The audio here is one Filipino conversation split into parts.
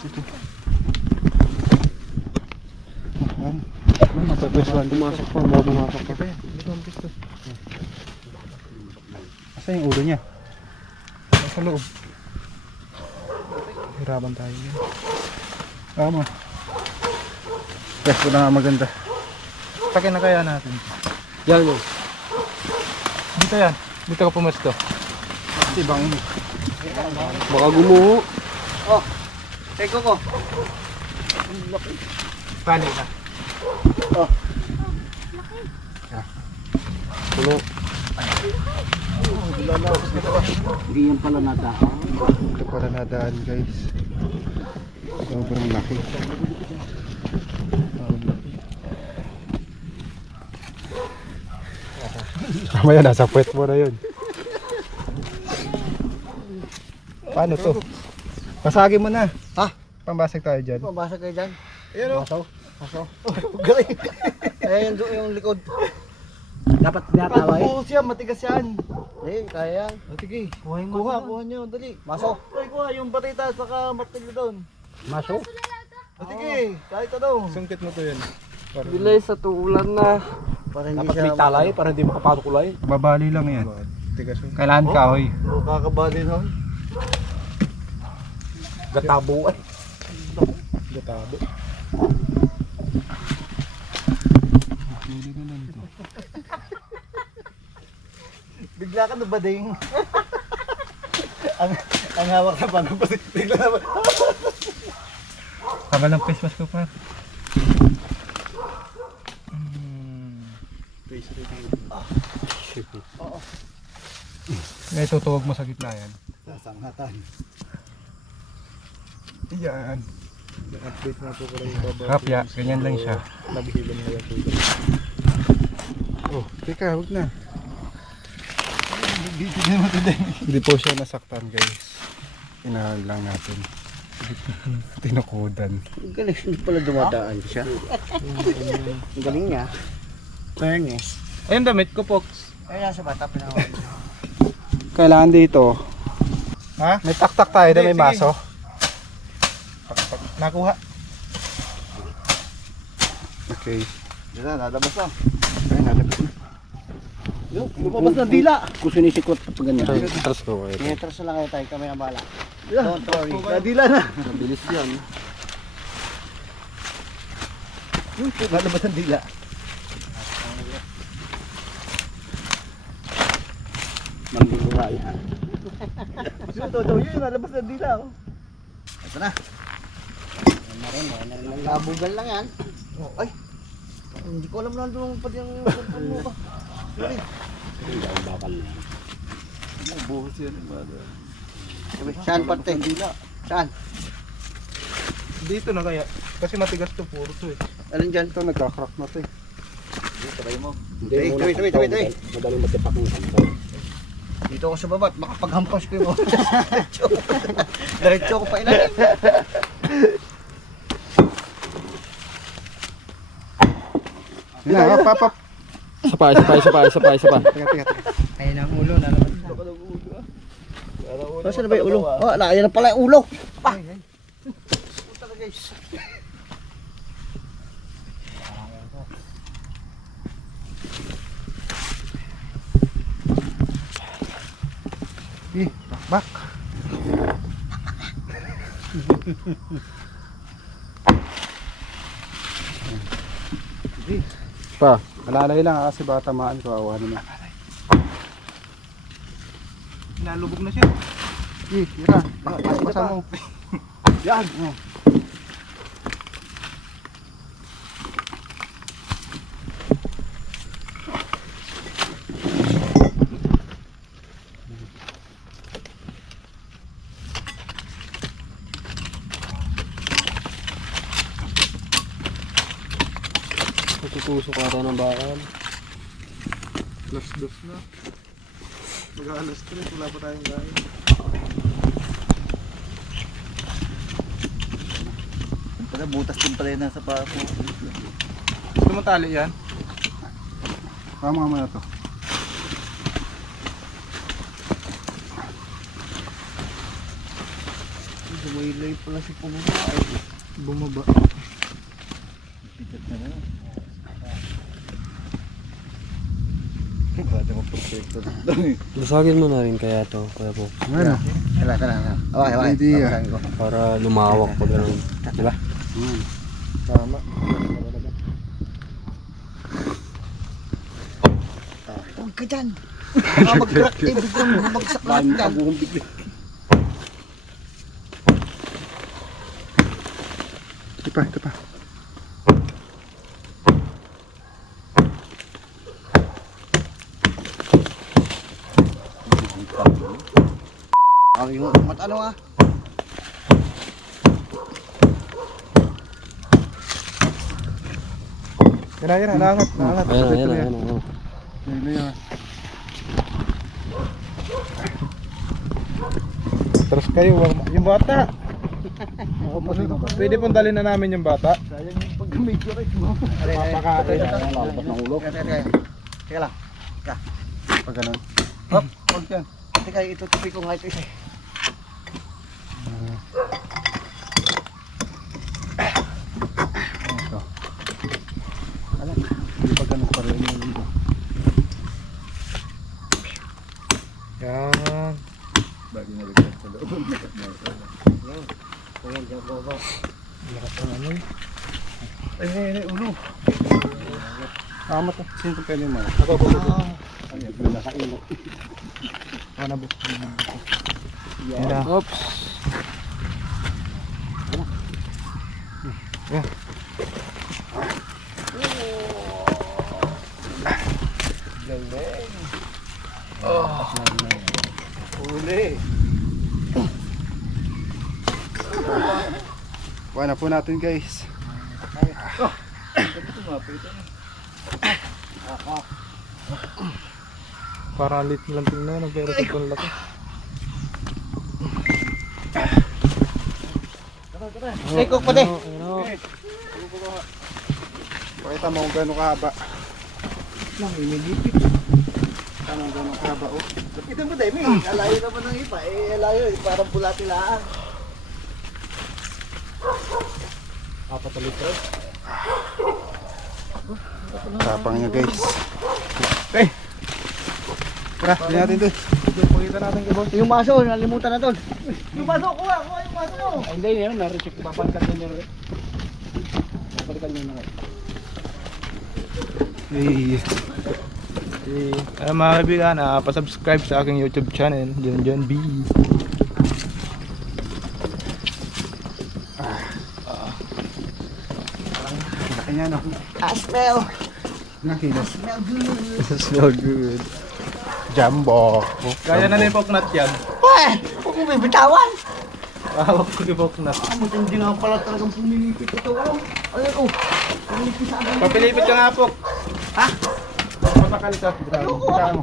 Ito. Mapapwestuhan. Pumasok pa. Baka pumasok pa. Dito ang pisto. Asa yung ulo niya? Nasa loob. Hirapan tayo yun. Tama. Pwesto na nga maganda. Takin na kaya natin. Yan mo. Dito yan. Dito ka pumesto. Kasi bang ini. Baka gumuho. Oh, teko ko. Pali ka. Oh. Ano? Hindi yan pala nadaan. Ito pala nadaan guys. Sobrang laki. Mamaya nasa puwet mo na yun. Paano to? Pasagin mo na. Ha? Pambasag tayo dyan. Mabasa kayo dyan. Ayan o. Maso. Galing. Ayan yung likod. Dapat tinatawa eh. Oo siya, matigas yan. Eh, kaya yan. Sige, Kuha nyo, dali. Maso. Ay, kuha yung batita saka martilyo doon. Maso? Sige, kahit ano. Sungkit mo to yun. Bilay sa tuulan na. Para hindi Dapat siya may talay para hindi makapasok kulay. Babali lang yan. Kailangan kahoy. Oh, kakabali nun. Gatabo ay. Gatabo. Bigla ka nabading. ang hawak na paano pa. Bigla na ba? Tama lang Christmas ko pa. Ngayon tutuwag mo sa gitna yan. Sasangatan. Yan. Update na po pala yung baba. Kapya, ganyan lang siya. Nabihilo na yan po. Oh, teka, huwag na. Hindi mo ito din. Hindi po siya nasaktan guys. Inahan lang natin. Tinukudan. Ang galing, hindi pala dumadaan siya. Ang galing niya. Fairness. Ayun damit ko, Pox. Ay, nasa bata pinawag. Kailangan dito. Ha? May taktak tayo na may Sige. maso. Nakuha. Okay. Diyan na, lalabas na. Ay, nalabas na. Lumabas na dila. Kung sinisikot pag ganyan. Atras ko kayo. Tinetras na lang kayo tayo, kami ang bahala. Don't worry. Nadila na. Mabilis yan. Lalabas ang dila. Manggugura yan. Ito yun, lalabas ang dila. Ito na. Nabugal lang yan. Ay! Hindi ko alam na doon pati yung pagpun mo ba. Sorry. Buhos yan. Saan parte? Saan? Dito na kaya. Kasi matigas to, puro to eh. Alin dyan? Ito nagka-crack na to eh. Wait. Madaling matipak ng sampaw. Dito ako sa baba at makapaghampas ko yung diretso ko pa ilalim. Yun na, papap. Isa pa. Teka. Ayun ang ulo, nalaman. Nasaan na ba yung ulo? Oh, ayan na pala yung ulo. Ah! Puta na guys. Bak. Pa, alalay lang kasi baka tamaan ko, awa naman. Nalubog na siya. Tira, basa mo. Yan. Oh. Tutusok ata ng bakal. Alas 2 na. Mag-alas 3, wala pa tayong gaya. Pala butas din pala yun nasa paa ko. Gusto mo tali yan? Tama mo na to. Laylay pala si Pumaba. Bumaba. Pikat na nga. Pwede mo protector. Basagin mo na rin kaya to, Kuya Box. Ano? Tala. Okay. Idea. Para lumawak pa ganun. Diba? Tama. Huwag ka dyan. Baka mag-crack eh. Biglang bumagsak lahat dyan. Ito pa. Ang yung ano ah. Yan, naangat. Ayan. Yan. Terus kayo, yung bata. Pwede pong dalhin na namin yung bata. Sayang yung pag-medyo rin mo. Papakatay. Teka lang. Pag ganun. Hop, huwag yan. Teka, itutupi ko nga ito isa. Ito. Hindi pa ganun pa rin yung dito. Yan. Bagay na ligtas sa loob. Ayan, dyan baba. Lakas ng ano eh. Ay, ulo. Tama to. Sino ito pwede mo? Ako. Ayan, nakailo. Ano ba? Yan. Oops. Yan. Galing. Uli. Kuha na po natin guys. Parang lit lang tingnan pero sobrang laki. Ikok pa din. Pakita mo kung gano'ng kahaba. Lang, inilipit. Tama kung gano'ng kahaba oh. Kita mo tayo, may alayo naman ng iba. Alayo, parang pula-tilaan. Apat na litro. Tapang niya guys. Okay. Tara, hindi natin doon. Pakita natin kay boss. Yung maso, nalimutan na doon. Yung maso, kuha yung maso mo. Ay, hindi yun. Na-recheck. Papalikan nyo rin. Papalikan nyo na rin. Hey. Mga kaibigan, pa-subscribe sa aking YouTube channel, John B. Laki niya, no? Smell. Nakilos. Smell good. Smell good. Jumbo. Kaya na ni Poknat yan. Uy! Huwag mo bibitawan. Hawak ko ni Poknat. Matindi nga pala talagang pumilipit ito. Ayun, oh. Pumilipit sa agad. Papilipit ka nga, Pok. Ha? Matakal ka. Kita mo.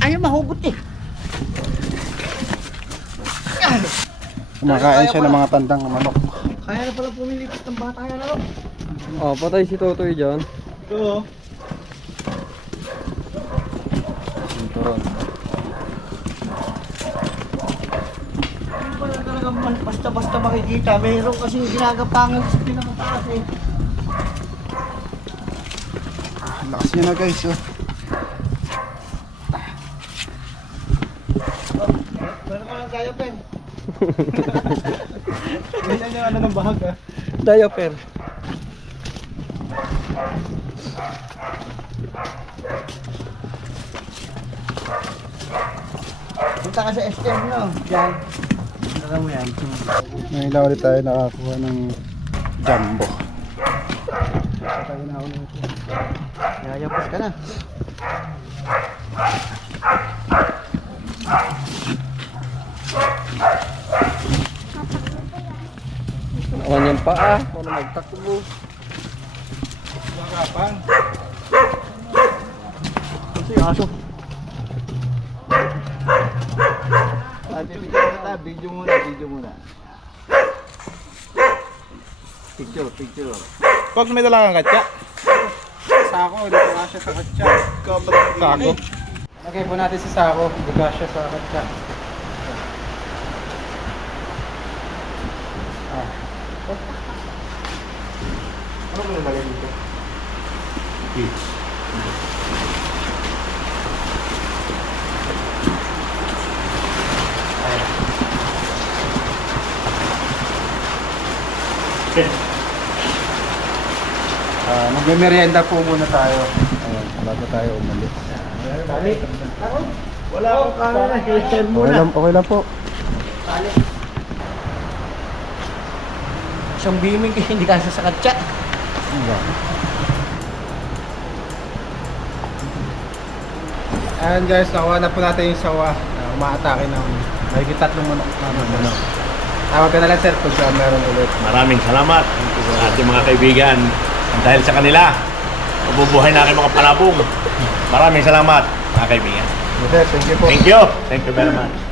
Ayaw mahugot eh. Kumakain siya ng mga tandang manok. Kaya na pala pumilipit ng bata yan, ano? Oh, patay si Totoy dyan. Ito. Sinturon. Hindi pa lang talagang basta-basta makikita. Mayroon kasing ginagapangan sa pinakataas eh. Lakas niya na guys. Oh. Meron ka lang kaya, pen. Ganyan yung ano ng bahag ah. Diaper. Punta ka sa SM no? Diyan. Punta mo yan. Ngayon lang ulit tayo nakakuha ng jumbo. Tayo na ako na ito. Yayapos ka na. Ako niyang paa. Paano magtakbo? Kapang. Ito yung aso. Video muna. Picture. Pag may dala kang katsa. Sako, hindi ko kasya sa katsa. Sako. Lagay po natin sa sako, hindi kasya sa katsa. mali dito. Magme-merienda po muna tayo. Ayan, bago tayo umalis. Tali. Ako, wala akong camera. Kailan muna. Okay lang po. Tali. Isang beaming kasi hindi kasi sa katsa. Ayan guys, nakuha na po natin yung sawa na umaatake ng mahigit 3 manok. Tawag ka na lang sir kung siya meron ulit. Maraming salamat sa ating mga kaibigan. Dahil sa kanila, mabubuhay na aking mga palabong. Maraming salamat, mga kaibigan. Yes, thank you po. Thank you. Thank you very much.